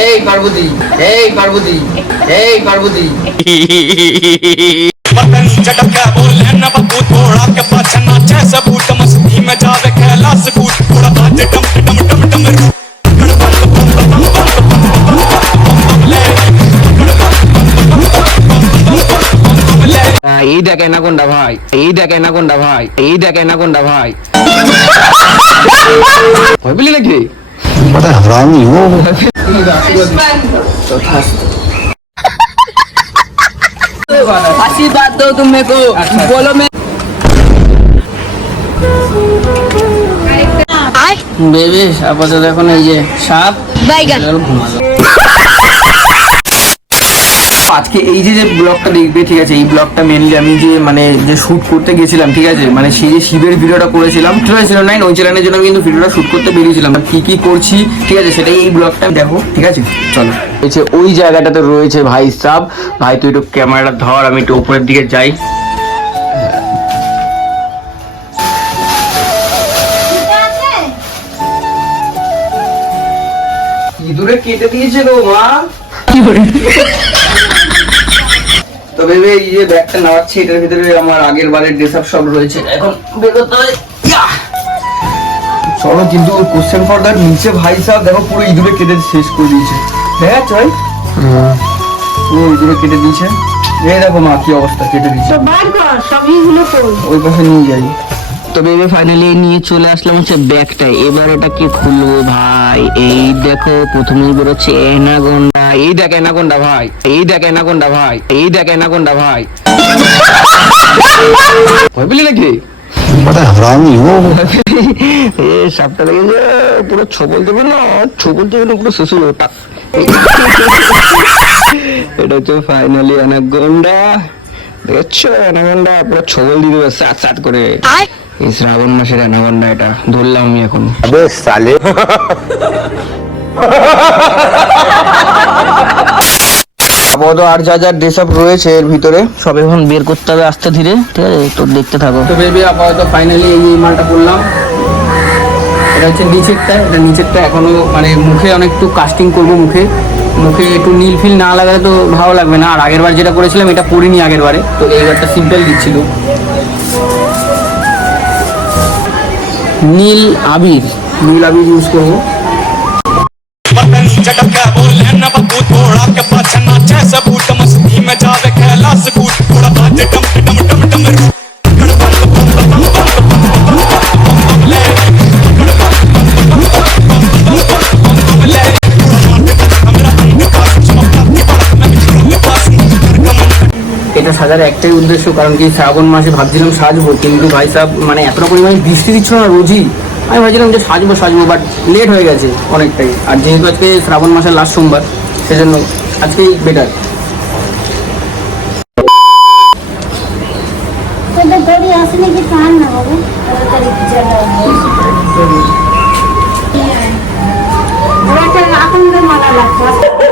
এই পার্বতী এই পার্বতী এই পার্বতী এই দেখ এনাকোন্ডা ভাই এই দেখ এনাকোন্ডা ভাই এই দেখ এনাকোন্ডা ভাই ভয় পেলি নাকি बड़ा हरामी हो आशीर्वाद दो तुम मेरे को बोलो मैं বেবি আপাতত এখন এই যে সাপ বাইগান এবার ঘুমালো। আজকে এই যে যে ব্লগটা দেখবে, ঠিক আছে, এই ব্লগটা মেনলি আমি যে মানে যে শুট করতে গেছিলাম, ঠিক আছে মানে সেই যে শিবের ভিডিওটা করেছিলাম ছিল নাইন ওই চ্যানেলের জন্য আমি কিন্তু ভিডিওটা শুট করতে বেরিয়েছিলাম, কি কি করছি, ঠিক আছে, সেটাই এই ব্লগটা দেখো, ঠিক আছে, চলো। রয়েছে ওই জায়গাটাতে রয়েছে ভাই সাব ভাই তুই একটু ক্যামেরাটা ধর, আমি একটু উপরের দিকে যাই। কেটে দিয়েছে গো মা। তো ভেবে এই যে ব্যাগটা নামাচ্ছি এটার ভিতরে আমার আগের বারের ড্রেস আপ সব রয়েছে। এখন বেরোতে হয় চলো কিন্তু কোশ্চেন ফর দ্যাট নিচে ভাই সাহেব দেখো পুরো ইঁদুরে কেটে শেষ করে দিয়েছে। হ্যাঁ চল। পুরো ইঁদুরে কেটে দিয়েছে। এই দেখো মা কি অবস্থা কেটে দিয়েছে। ওই পাশে নিয়ে যাই। তো বেবি ফাইনালি নিয়ে চলে আসলাম হচ্ছে ব্যাগটা এবার এটা কি খুলবো ভাই। এই দেখো প্রথমেই বেরোচ্ছে এনাগন্ডা। এই দেখ এনাকোন্ডা ভাই এই দেখ এনাকোন্ডা ভাই এই দেখ এনাকোন্ডা ভাই। ভয় পেলি নাকি? পুরো না পুরো এটা ফাইনালি দেখছ? পুরো করে। শ্রাবণ মাসের অ্যানাকোন্ডা এটা ধরলাম আমি এখন। সালে। আপাতত আর যা যা ড্রেস আপ রয়েছে এর ভিতরে। সব এখন বের করতে হবে আস্তে ধীরে ঠিক আছে? তো দেখতে থাকো। তো বেবি আপাতত ফাইনালি এই মালটা করলাম এটা হচ্ছে নিচেরটা এটা নিচেরটা এখনও মানে মুখে অনেক একটু কাস্টিং করব মুখে। মুখে একটু নীল ফিল না লাগালে তো ভালো লাগবে না। আর আগের বার যেটা করেছিলাম এটা পরিনি আগের বারে তো এইবারটা সিম্পল দিচ্ছিল। নীল আবির নীল আবির ইউজ করব। সাজার একটাই উদ্দেশ্য কারণ কি শ্রাবণ মাসে ভাবছিলাম সাজবো কিন্তু ভাই সাহেব মানে এতটা পরিমাণে বৃষ্টি দিচ্ছিল না রোজই। আমি ভাবছিলাম যে সাজবো সাজবো বাট লেট হয়ে গেছে অনেকটাই। আর যেহেতু আজকে শ্রাবণ মাসের লাস্ট সোমবার সেজন্য আজকেই বেটার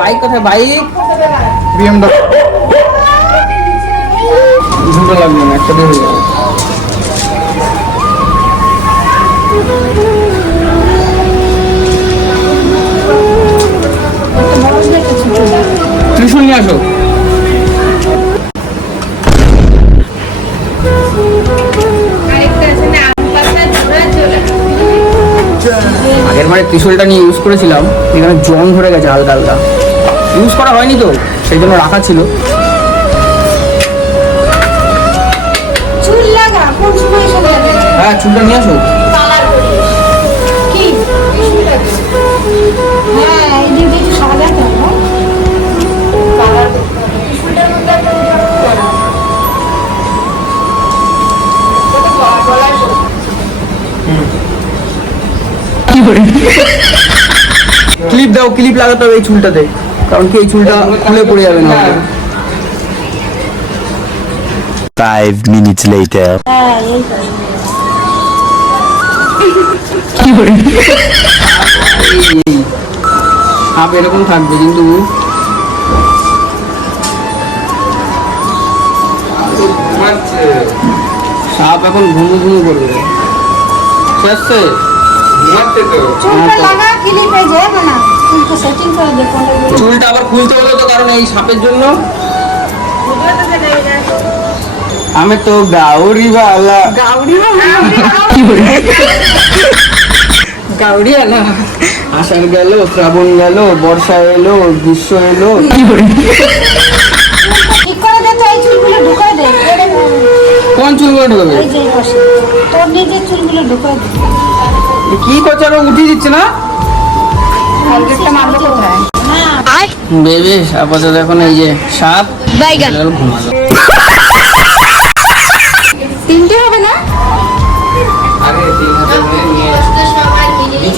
বাইক কোথায়? বাইক বিএমডব্লিউ দুটো লাগবে না, একটা হয়ে যাবে ত্রিশুল নিয়ে আসো। আগের বারে ত্রিশুলটা নিয়ে ইউজ করেছিলাম, এখানে জং ধরে গেছে হালকা হালকা। ইউজ করা হয়নি তো, সেই জন্য রাখা ছিল। একটা করা গলায় পরে ক্লিপ দাও ক্লিপ লাগাতে হবে এই চুলটাতে। কারণ কি এই চুলটা খুলে পড়ে যাবে না Five minutes later. হাফ এরকম থাকবে কিন্তু সাপ এখন ঘুমু ঘুমু করবে। ঠিক চুলটা আবার খুলতে হলো তো কারণ এই সাপের জন্য। আমি তো গাউরি বালা? গাউরি গাউরি আলা আষাঢ় গেল শ্রাবণ গেল বর্ষা এলো গ্রীষ্ম এলো। কোন চুলগুলো ঢোকাবে? কি করছে? আরও উঠিয়ে দিচ্ছে না? বেবে আপাতত এখন এই যে সাপ বাইগান। তিনটে হবে না?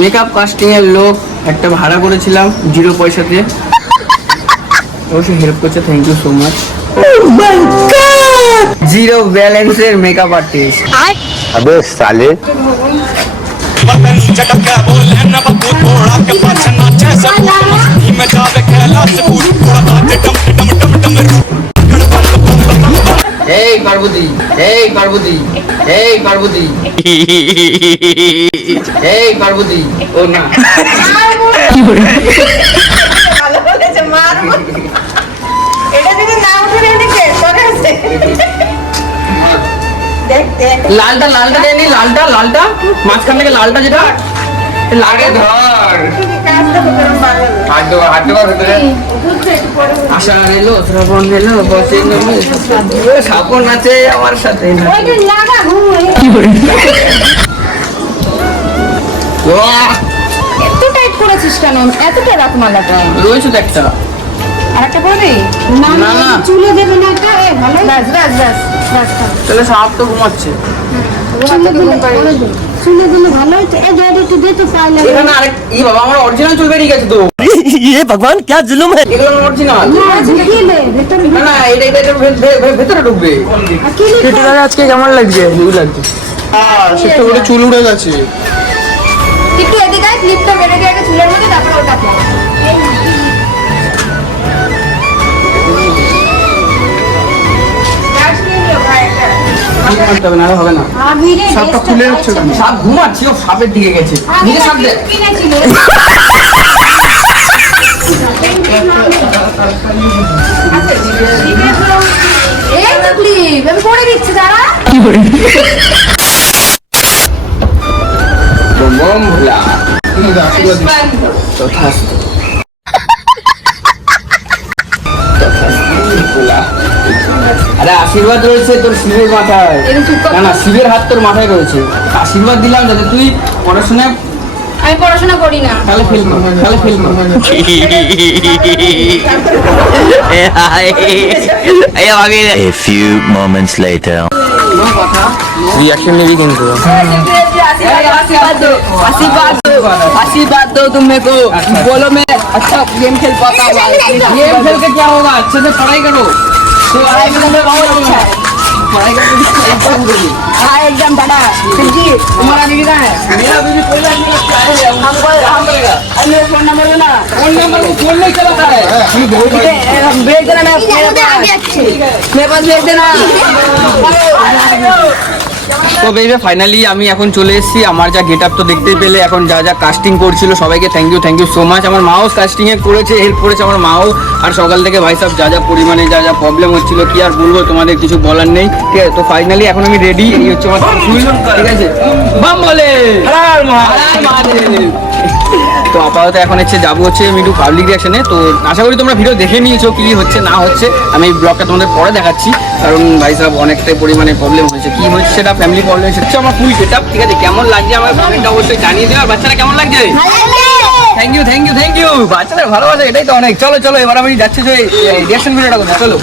মেকআপ কাস্টিং এর লোক একটা ভাড়া করেছিলাম জিরো পয়সাতে অবশ্যই হেল্প করছে thank you so much zero ব্যালেন্সের মেকআপ আর্টিস্ট अबे साले बदन चटक के बोले न बबू थोड़ा के पाछे नाचे পার্বতী এই পার্বতী এই পার্বতী। এই পার্বতী। ও না। লালটা লালটা লালটা লালটা। মাঝখান থেকে লালটা যেটা। লাগে ধর। শ্রাবণ বসে শ্রাবণ আছে আমার সাথে ওয়াহ! এত টাইট করেছিস কেন এতটা রাখ মালাটা রয়েছে তো একটা আরেকটা পরবি না না, না। চুলে দেবে না এটা ভালো বাস বাস বাস বাস তাহলে সাপ তো ঘুমাচ্ছে চুলে দিলে ভালো দে। চুলে দিলে ভালো হতো এ দে একটু দে তো পাই লাগে এখানে আরেক ই বাবা আমার অরিজিনাল চুল বেরিয়ে গেছে তো ये भगवान क्या जुलुम है এগুলো অরিজিনাল কি দে ভেতরে না না এটা এটা এটা ভে- ভে- ভে- ভেতরে ঢুকবে কি দে আজকে কেমন লাগছে হেভি লাগছে সেটা করে চুল উড়ে গেছে একটু এদিকে আয় ক্লিপটা বেড়ে গিয়ে আগে চুলের মধ্যে তারপর ওটা পর হবে না হবে না। সাপটা খুলে যাচ্ছে সাপ ঘুমাচ্ছে ও সাপের দিকে গেছে। নিজে সাপ আরে আশীর্বাদ রয়েছে তোর শিবের মাথায় না না শিবের হাত তোর মাথায় রয়েছে আশীর্বাদ দিলাম যাতে তুই পড়াশোনায় আমি পড়াশোনা করি না তাহলে ফেল কর তাহলে ফেল কর A few moments later reaction নিবি কিন্তু आशीर्वाद दो आशीर्वाद दो तुम मेरे को बोलो मैं अच्छा गेम खेल पाता हूँ गेम खेल के क्या होगा अच्छे से पढ़ाई करो तो पढ़ाई में बहुत अच्छा है। हाँ एकदम फिर जी तुम्हारा बीवी कहाँ है मेरा भी कोई बात नहीं हमको हम अरे फ़ोन नंबर देना फ़ोन नंबर को फ़ोन नहीं चलाता है भेज देना मेरे पास भेज देना তো বেবি ফাইনালি আমি এখন চলে এসেছি আমার যা গেট আপ তো দেখতেই পেলে এখন যা যা কাস্টিং করছিল সবাইকে thank you thank you so much আমার মাও কাস্টিং এ করেছে হেল্প করেছে আমার মাও। আর সকাল থেকে ভাই সাহেব যা যা পরিমাণে যা যা প্রবলেম হচ্ছিল কি আর বলব তোমাদের কিছু বলার নেই। ঠিক আছে তো ফাইনালি এখন আমি রেডি এই হচ্ছে আমার ঠিক আছে? বাম বলে। তো আপাতত এখন হচ্ছে যাব হচ্ছে একটু পাবলিক রিয়াকশনে তো আশা করি তোমরা ভিডিও দেখে নিয়েছো কি হচ্ছে, না হচ্ছে। আমি এই ব্লগটা তোমাদের পরে দেখাচ্ছি। কারণ ভাই সাহেব অনেকটাই পরিমাণে প্রবলেম হয়েছে। কি হচ্ছে সেটা ফ্যামিলি প্রবলেম হচ্ছে আমার ফুল গেট ঠিক আছে? কেমন লাগছে আমার কমেন্ট অবশ্যই জানিয়ে দেবে বাচ্চারা কেমন লাগছে? Thank you thank you thank you বাচ্চাদের ভালোবাসা, এটাই তো অনেক। চলো চলো, এবার আমি যাচ্ছি যে রিয়াকশন ভিডিওটা করতে। চলো।